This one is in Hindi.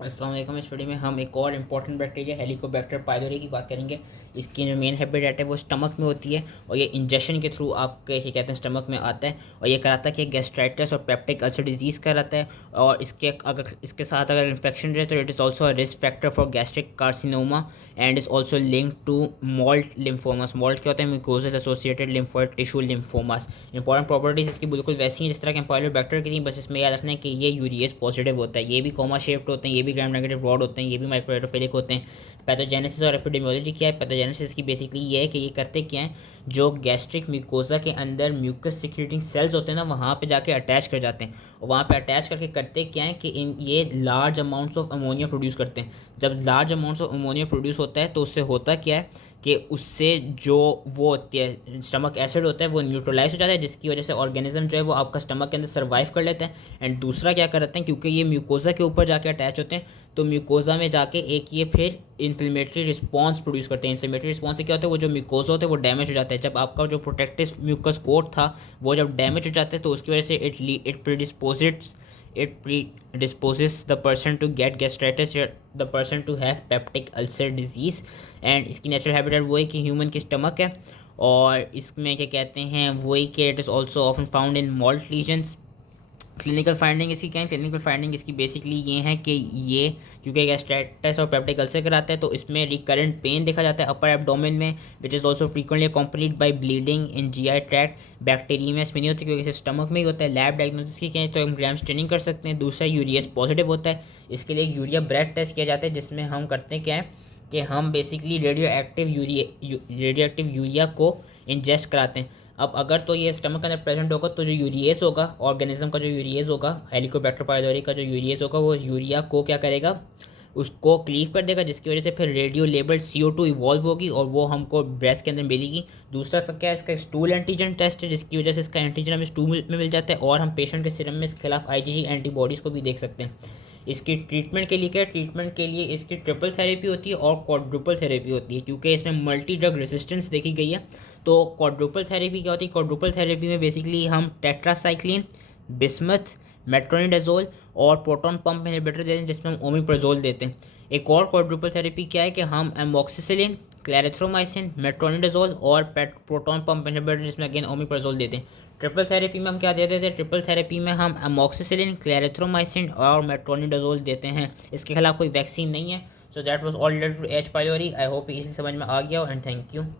अस्सलाम वालेकुम। इस वीडियो में हम एक और इम्पॉर्टेंट बैक्टीरिया हेलिकोबैक्टर पाइलोरी की बात करेंगे। इसकी जो मेन हैबिटेट है वो स्टमक में होती है और ये इंजेक्शन के थ्रू आपके क्या कहते हैं स्टमक में आता है और ये कराता है कि गैस्ट्राइटिस और पेप्टिक अल्सर डिजीज़ कराता है। और इसके साथ अगर इन्फेक्शन रहे तो it is also risk factor for gastric carcinoma and is also link to MALT lymphomas. MALT क्या होता है? Mucosal associated lymphoid tissue lymphomas. Important properties इसकी बिल्कुल वैसी हैं जिस तरह के पाइलोबैक्टर की थी, बस इसमें याद रखना है कि ये यूरिएज पॉजिटिव होता है, ये भी कॉमा शेप्ड होते हैं, ये भी ग्राम नेगेटिव रॉड होते हैं, ये भी माइक्रोएरोफिलिक होते हैं। पैथोजेनेसिस और एपिडेमियोलॉजी क्या है? पैथोजेनेसिस की बेसिकली ये है कि ये करते क्या हैं, जो गैस्ट्रिक म्यूकोजा के अंदर म्यूकस सिक्रीटिंग सेल्स होते हैं ना, वहाँ पे जाके अटैच कर जाते हैं और वहाँ पे अटैच करके करते क्या है कि ये large amounts of ammonia produce करते हैं। जब large amounts of ammonia produce होता है तो उससे होता क्या है कि उससे जो वो होती है स्टमक एसिड होता है वो न्यूट्रलाइज हो जाता है, जिसकी वजह से ऑर्गेनिज्म जो है वो आपका स्टमक के अंदर सर्वाइव कर लेते हैं। एंड दूसरा क्या करते हैं, क्योंकि ये म्यूकोजा के ऊपर जाके अटैच होते हैं तो म्यूकोजा में जाके एक ये फिर इन्फ्लेमेटरी रिस्पॉन्स प्रोड्यूस करते हैं। इन्फ्लेमेटरी रिस्पॉन्स से क्या होता है, वो जो म्यूकोजा होता है वो डैमेज हो जाता है। जब आपका जो प्रोटेक्टिव म्यूकस कोट था वो जब डैमेज हो जाता है तो उसकी वजह से it predisposes the person to get gastritis or the person to have peptic ulcer disease। And इसकी नेचुरल हैबिटेट वही कि ह्यूमन की स्टमक है और इसमें क्या कहते हैं वही कि it is also often found in malt lesions. Clinical finding इसकी क्या है? क्लिनिकल फाइंडिंग इसकी बेसिकली ये है कि ये क्योंकि गैस्ट्राइटिस और पेप्टिक अल्सर कराता है तो इसमें रिकरेंट पेन देखा जाता है अपर एब्डोमेन में, which is also frequently accompanied by bleeding in GI tract. Bacteria में नहीं होती क्योंकि सिर्फ स्टमक में ही होता है। लैब डायग्नोसिस की क्या है तो हम ग्राम स्टेनिंग कर सकते हैं। दूसरा यूरियस पॉजिटिव होता है, इसके लिए यूरिया ब्रेथ टेस्ट किया जाता है जिसमें हम करते हैं क्या है कि हम बेसिकली रेडियो एक्टिव यूरिया को इंजेस्ट कराते हैं। अब अगर तो ये स्टमक के अंदर प्रेजेंट होगा तो जो यूरिएस होगा ऑर्गेनिज्म का, जो यूरिएस होगा हेलिकोबैक्टर पाइलोरी का जो यूरिएस होगा वो यूरिया को क्या करेगा, उसको क्लीव कर देगा, जिसकी वजह से फिर रेडियो लेबल्ड CO2 इवॉल्व होगी और वो हमको ब्रेथ के अंदर मिलेगी। दूसरा सब क्या है, इसका स्टूल एंटीजन टेस्ट है जिसकी वजह से इसका एंटीजन हमें स्टूल में मिल जाता है और हम पेशेंट के सीरम में इसके खिलाफ IgG एंटीबॉडीज़ को भी देख सकते हैं। इसकी ट्रीटमेंट के लिए क्या है, ट्रीटमेंट के लिए इसकी ट्रिपल थेरेपी होती है और क्वाड्रुपल थेरेपी होती है क्योंकि इसमें मल्टी ड्रग रेजिस्टेंस देखी गई है। तो क्वाड्रुपल थेरेपी क्या होती है? क्वाड्रुपल थेरेपी में बेसिकली हम टेट्रासाइक्लिन, बिस्मथ, मेट्रोनिडाजोल और प्रोटॉन पंप इनहिबिटर देते हैं जिसमें हम ओमिप्राजोल देते हैं। एक और क्वाड्रुपल थेरेपी क्या है कि हम एमोक्सिसिलिन, क्लैरिथ्रोमाइसिन, मेट्रोनिडाजोल और प्रोटॉन पंप इनहिबिटर जिसमें अगेन ओमिप्राजोल देते हैं। ट्रिपल थेरेपी में हम क्या देते थे? ट्रिपल थेरेपी में हम एमोक्सिसिलिन, क्लैरिथ्रोमाइसिन और मेट्रोनिडाजोल देते हैं। इसके खिलाफ कोई वैक्सीन नहीं है। So that was all related to H pylori. I hope इसी समझ में आ गया एंड थैंक यू।